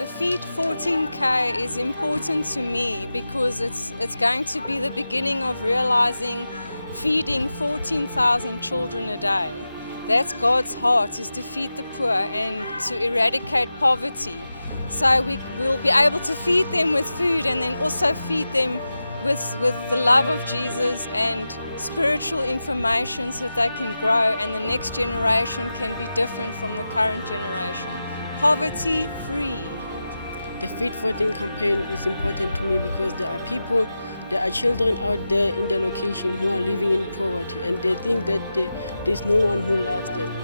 The Feed14k is important to me because it's going to be the beginning of realizing feeding 14,000 children a day. That's God's heart, is to feed the poor and to eradicate poverty. So we'll be able to feed them with food and then also feed them with the love of Jesus and spiritual information so that they can grow and the next generation can be different from the current generation. Poverty free. The Feed14 campaign is important to me because there are children out there in the location who are living in poverty and they think that there's no one who loves them.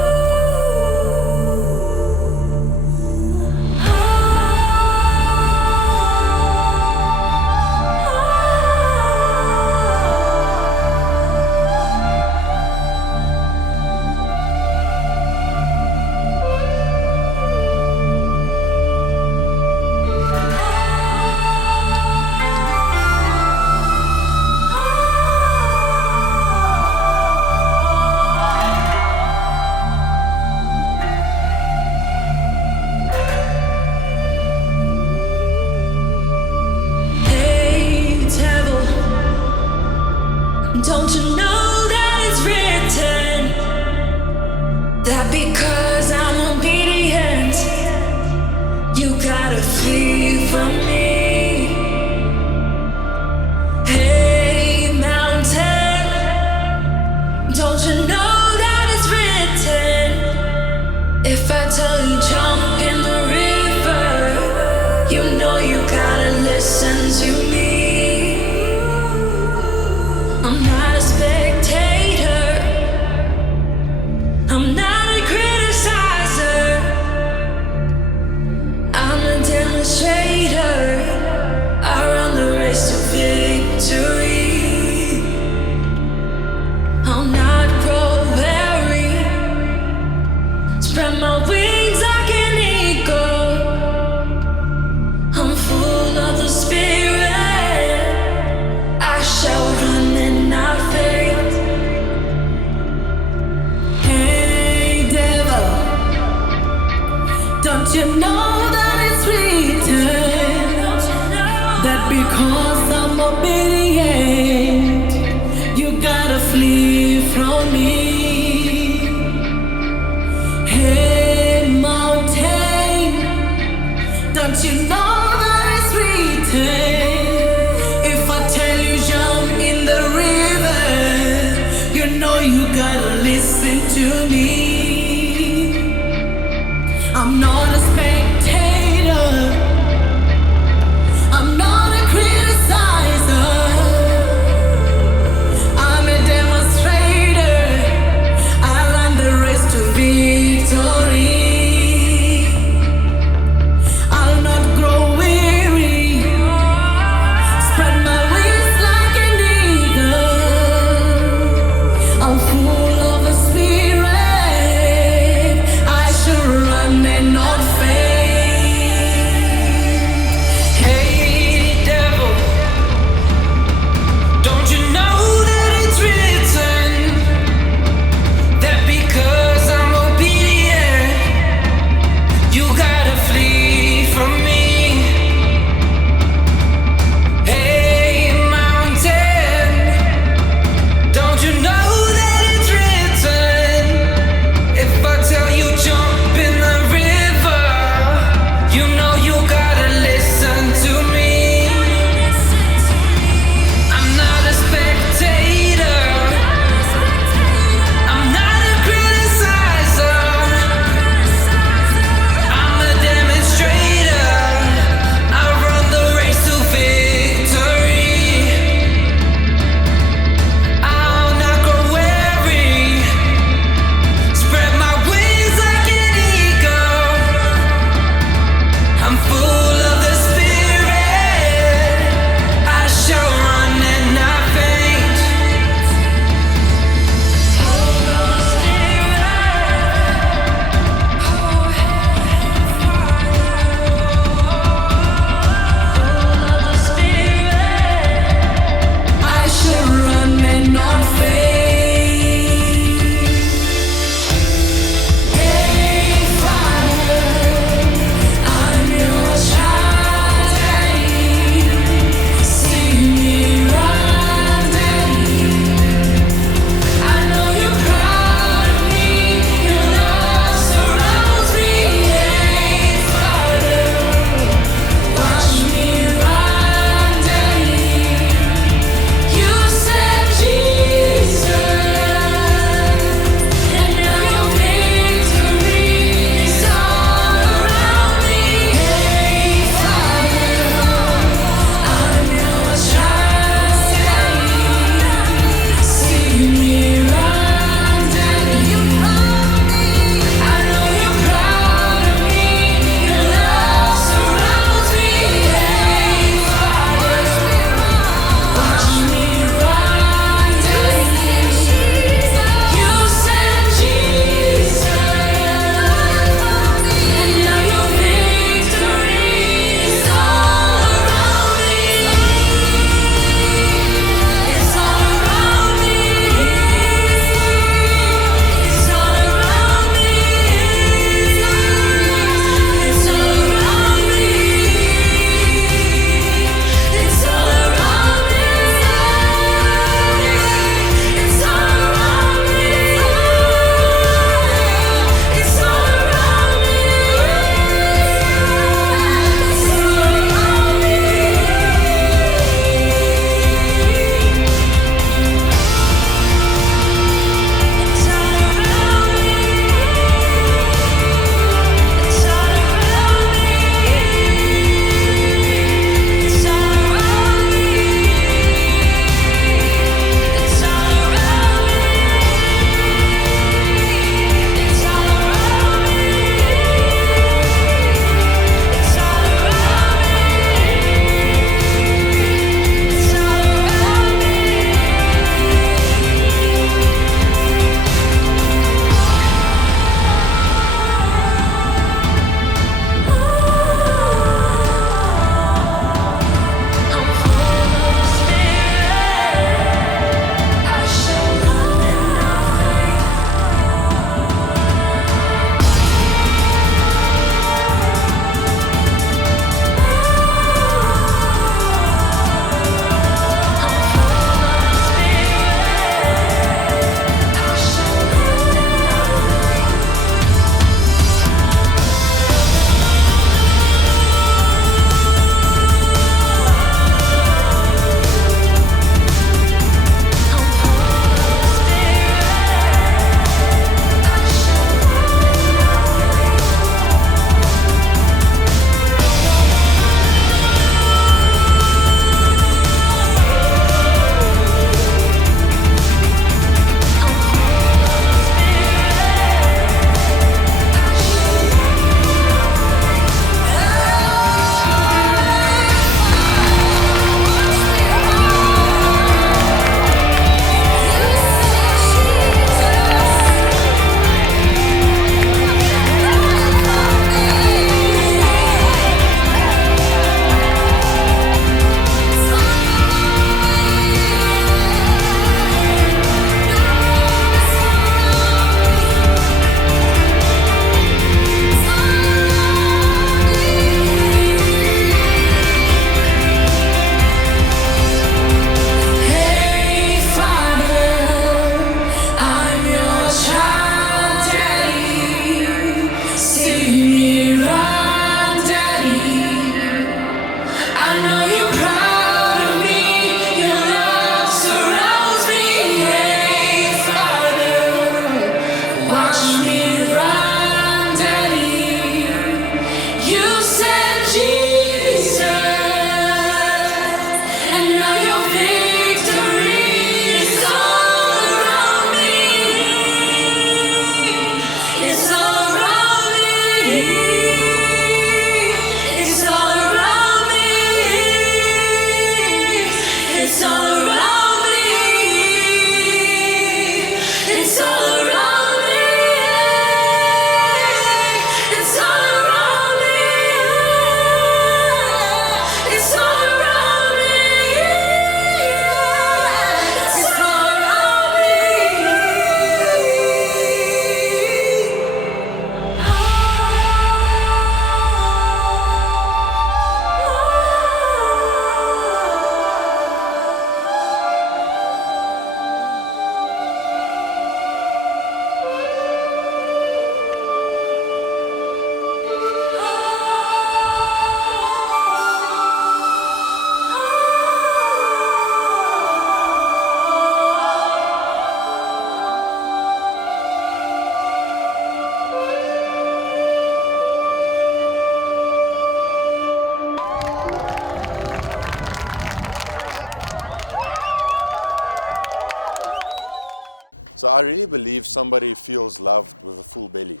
So I really believe somebody feels loved with a full belly.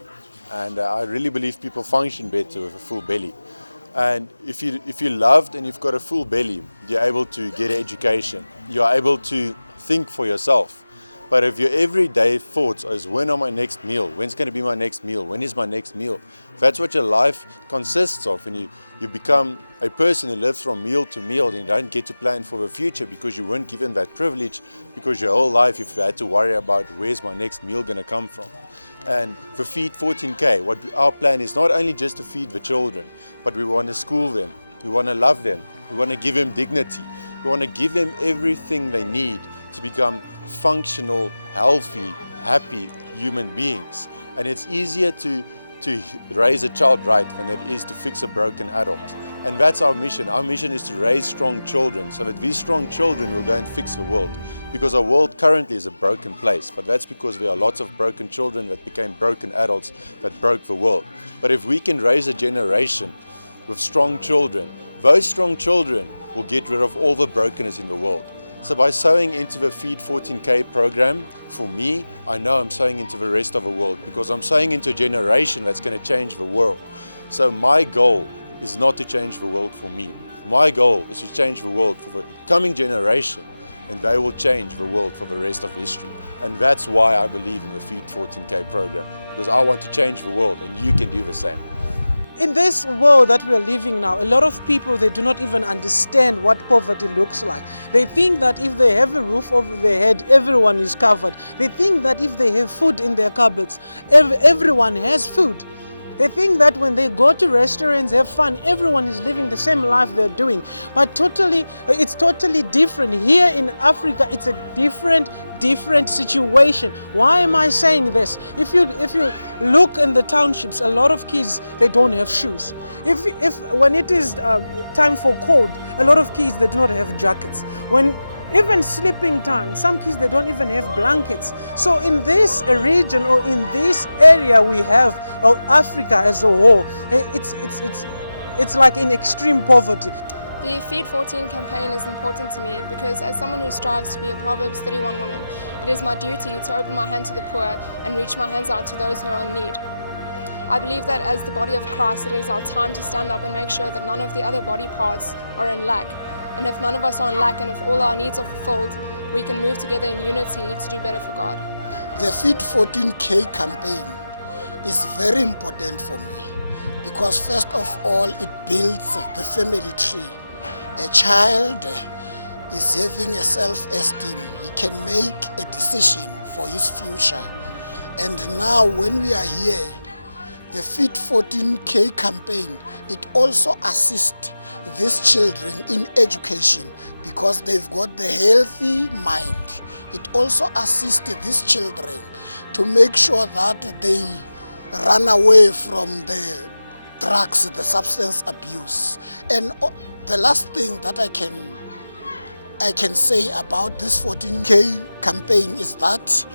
And I really believe people function better with a full belly. And if you're loved and you've got a full belly, you're able to get education. You're able to think for yourself. But if your everyday thoughts is, when are my next meal? When's going to be my next meal? When is my next meal? If that's what your life consists of, and you become a person who lives from meal to meal, and you don't get to plan for the future because you weren't given that privilege, because your whole life you've had to worry about where's my next meal going to come from. And for Feed 14k, what our plan is not only just to feed the children, but we want to school them, we want to love them, we want to give them dignity, we want to give them everything they need to become functional, healthy, happy human beings. And it's easier to raise a child right than it is to fix a broken adult. And that's our mission. Our mission is to raise strong children, so that these strong children will go and fix the world. Because our world currently is a broken place, but that's because there are lots of broken children that became broken adults that broke the world. But if we can raise a generation with strong children, those strong children will get rid of all the brokenness in the world. So by sowing into the Feed 14k program, for me, I know I'm sowing into the rest of the world, because I'm sowing into a generation that's going to change the world. So my goal is not to change the world for me. My goal is to change the world for the coming generation, and they will change the world for the rest of history. And that's why I believe in the Feed 14k program, because I want to change the world, and you can do the same. In this world that we are living now, a lot of people, they do not even understand what poverty looks like. They think that if they have a roof over their head, everyone is covered. They think that if they have food in their cupboards, everyone has food. They think that when they go to restaurants, have fun, everyone is living the same life they're doing. But it's totally different. Here in Africa, it's a different situation. Why am I saying this? If you look in the townships, a lot of kids, they don't have shoes. When it is time for cold, a lot of kids, they do not have jackets. Even sleeping time, some kids, they don't even have blankets. So in this region, or in this area we have of Africa as a whole, it's like in extreme poverty. The Feed 14 campaign is important to me because, as someone who strives to be a Proverbs 31 woman, it is my duty to open my hand to the poor and reach my hands out to those who are in need. I believe that as the body of Christ, it is our time to stand up and make sure that none of the other body parts are in lack. And if none of us are in lack, and if all our needs are fulfilled, we can move together in unity to do better for God. The Feed 14k campaign is very important for me because, first of all, it builds the family tree. A child is having a self-esteem. He can make a decision for his future. And now when we are here, the Feed 14k campaign, it also assists these children in education because they've got the healthy mind. It also assists these children to make sure that they run away from the drugs, the substance abuse. And the last thing that I can say about this 14k campaign is that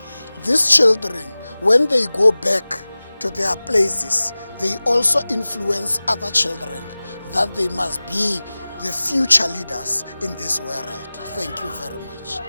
these children, when they go back to their places, they also influence other children that they must be the future leaders in this world. Thank you very much.